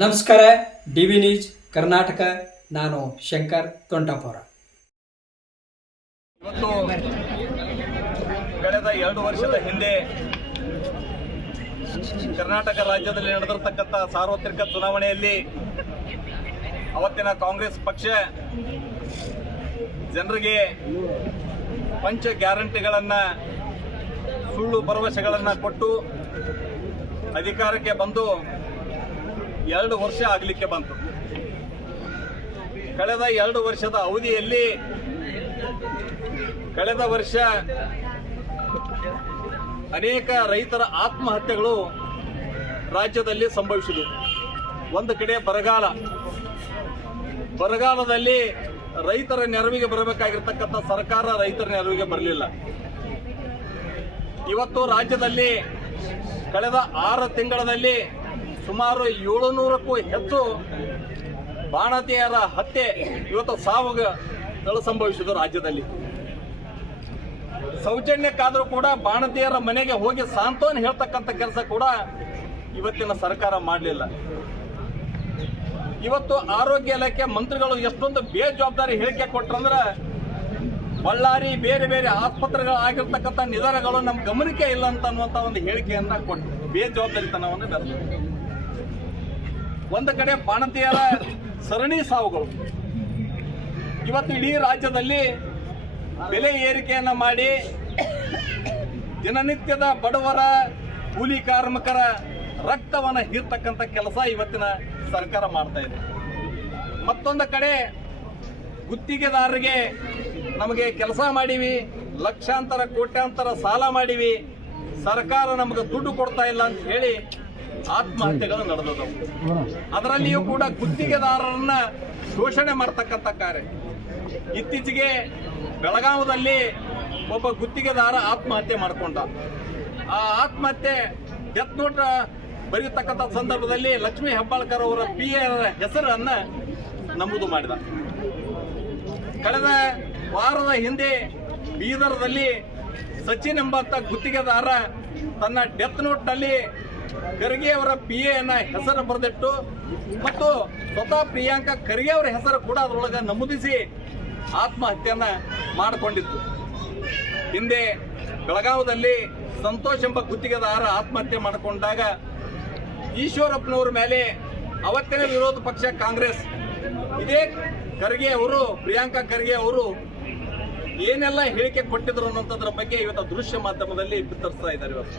ನಮಸ್ಕಾರ D V news, Karnataka. ನಾನು ಶಂಕರ್ ತೊಂಟಾಪುರ. ಇವತ್ತು ಕಳೆದ ಎರಡು ವರ್ಷದ ಹಿಂದೆ ಕರ್ನಾಟಕ ರಾಜ್ಯದಲ್ಲಿ ನಡೆದಿರತಕ್ಕಂಥ ಸಾರ್ವತ್ರಿಕ ಚುನಾವಣೆಯಲ್ಲಿ ಅವತ್ತಿನ ಕಾಂಗ್ರೆಸ್ ಪಕ್ಷ ಜನರಿಗೆ ಪಂಚ ಗ್ಯಾರಂಟಿಗಳನ್ನು, ಸುಳ್ಳು ಭರವಸೆಗಳನ್ನು ಕೊಟ್ಟು ಅಧಿಕಾರಕ್ಕೆ ಬಂದು ಎರಡು ವರ್ಷ ಆಗಲಿಕ್ಕೆ ಬಂತು. ಕಳೆದ ಎರಡು ವರ್ಷದ ಅವಧಿಯಲ್ಲಿ ಕಳೆದ ವರ್ಷ ಅನೇಕ ರೈತರ ಆತ್ಮಹತ್ಯೆಗಳು ರಾಜ್ಯದಲ್ಲಿ ಸಂಭವಿಸಿದವು. ಒಂದು ಕಡೆ ಬರಗಾಲ. ಬರಗಾಲದಲ್ಲಿ ರೈತರ ನೆರವಿಗೆ ಬರಬೇಕಾಗಿರ್ತಕ್ಕಂಥ ಸರ್ಕಾರ ರೈತರ ನೆರವಿಗೆ ಬರಲಿಲ್ಲ. ಇವತ್ತು ರಾಜ್ಯದಲ್ಲಿ ಕಳೆದ ಆರು ತಿಂಗಳಲ್ಲಿ ಸುಮಾರು ಏಳುನೂರಕ್ಕೂ ಹೆಚ್ಚು ಬಾಣತಿಯರ ಹತ್ಯೆ ಇವತ್ತು ಸಾವುಗಳು ಸಂಭವಿಸಿದ್ದು ರಾಜ್ಯದಲ್ಲಿ. ಸೌಜನ್ಯಕ್ಕಾದರೂ ಕೂಡ ಬಾಣತಿಯರ ಮನೆಗೆ ಹೋಗಿ ಸಾಂತ್ವನ ಹೇಳ್ತಕ್ಕಂಥ ಕೆಲಸ ಕೂಡ ಇವತ್ತಿನ ಸರ್ಕಾರ ಮಾಡಲಿಲ್ಲ. ಇವತ್ತು ಆರೋಗ್ಯ ಇಲಾಖೆ ಮಂತ್ರಿಗಳು ಎಷ್ಟೊಂದು ಬೇಜವಾಬ್ದಾರಿ ಹೇಳಿಕೆ ಕೊಟ್ರಂದ್ರೆ ಬಳ್ಳಾರಿ ಬೇರೆ ಬೇರೆ ಆಸ್ಪತ್ರೆಗಳು ಆಗಿರ್ತಕ್ಕಂಥ ನಿಧಾನಗಳು ನಮ್ಮ ಗಮನಕ್ಕೆ ಇಲ್ಲ ಅಂತ ಅನ್ನುವಂಥ ಒಂದು ಹೇಳಿಕೆಯನ್ನ ಕೊಟ್ಟು ಬೇಜವಾಬ್ದಾರಿತನವನ್ನು ಬೆರೆತು ಒಂದು ಕಡೆ ಬಾಣತಿಯರ ಸರಣಿ ಸಾವುಗಳು. ಇವತ್ತು ಇಡೀ ರಾಜ್ಯದಲ್ಲಿ ಬೆಲೆ ಏರಿಕೆಯನ್ನು ಮಾಡಿ ದಿನನಿತ್ಯದ ಬಡವರ ಕೂಲಿ ಕಾರ್ಮಿಕರ ರಕ್ತವನ್ನು ಹೀರ್ತಕ್ಕಂಥ ಕೆಲಸ ಇವತ್ತಿನ ಸರ್ಕಾರ ಮಾಡ್ತಾ ಇದೆ. ಮತ್ತೊಂದು ಕಡೆ ಗುತ್ತಿಗೆದಾರರಿಗೆ ನಮಗೆ ಕೆಲಸ ಮಾಡೀವಿ, ಲಕ್ಷಾಂತರ, ಕೋಟ್ಯಾಂತರ ಸಾಲ ಮಾಡೀವಿ, ಸರ್ಕಾರ ನಮಗೆ ದುಡ್ಡು ಕೊಡ್ತಾ ಇಲ್ಲ ಅಂತ ಹೇಳಿ ಆತ್ಮಹತ್ಯೆಗಳು ನಡೆದದವು ಅದರಲ್ಲಿಯೂ ಕೂಡ ಗುತ್ತಿಗೆದಾರರನ್ನ ಶೋಷಣೆ ಮಾಡ್ತಕ್ಕಂಥ ಕಾರ್ಯ. ಇತ್ತೀಚೆಗೆ ಬೆಳಗಾವದಲ್ಲಿ ಒಬ್ಬ ಗುತ್ತಿಗೆದಾರ ಆತ್ಮಹತ್ಯೆ ಮಾಡಿಕೊಂಡ. ಆ ಆತ್ಮಹತ್ಯೆ ಡೆತ್ ನೋಟ್ ಬರೆಯತಕ್ಕಂಥ ಸಂದರ್ಭದಲ್ಲಿ ಲಕ್ಷ್ಮೀ ಹೆಬ್ಬಾಳ್ಕರ್ ಅವರ ಪಿ ಎ ಹೆಸರನ್ನ ನಮೂದು ಮಾಡಿದ. ಕಳೆದ ವಾರದ ಹಿಂದೆ ಬೀದರ್ದಲ್ಲಿ ಸಚಿನ್ ಎಂಬಂತ ಗುತ್ತಿಗೆದಾರ ತನ್ನ ಡೆತ್ ನೋಟ್ನಲ್ಲಿ ಖರ್ಗೆ ಅವರ ಪಿ ಎನ್ನ ಹೆಸರು ಬರೆದಿಟ್ಟು ಮತ್ತು ಸ್ವತಃ ಪ್ರಿಯಾಂಕಾ ಖರ್ಗೆ ಅವರ ಹೆಸರು ಕೂಡ ಅದರೊಳಗೆ ನಮೂದಿಸಿ ಆತ್ಮಹತ್ಯೆಯನ್ನ ಮಾಡಿಕೊಂಡಿತ್ತು ಹಿಂದೆ ಬೆಳಗಾವದಲ್ಲಿ ಸಂತೋಷ್ ಎಂಬ ಗುತ್ತಿಗೆದಾರ ಆತ್ಮಹತ್ಯೆ ಮಾಡಿಕೊಂಡಾಗ ಈಶ್ವರಪ್ಪನವ್ರ ಮೇಲೆ ಅವತ್ತಿನ ವಿರೋಧ ಪಕ್ಷ ಕಾಂಗ್ರೆಸ್. ಇದೇ ಖರ್ಗೆ ಅವರು, ಪ್ರಿಯಾಂಕಾ ಖರ್ಗೆ ಅವರು ಏನೆಲ್ಲ ಹೇಳಿಕೆ ಕೊಟ್ಟಿದ್ರು ಅನ್ನೋಂಥದ್ರ ಬಗ್ಗೆ ಇವತ್ತು ದೃಶ್ಯ ಮಾಧ್ಯಮದಲ್ಲಿ ಬಿತ್ತರಿಸ್ತಾ ಇದ್ದಾರೆ ಇವತ್ತು.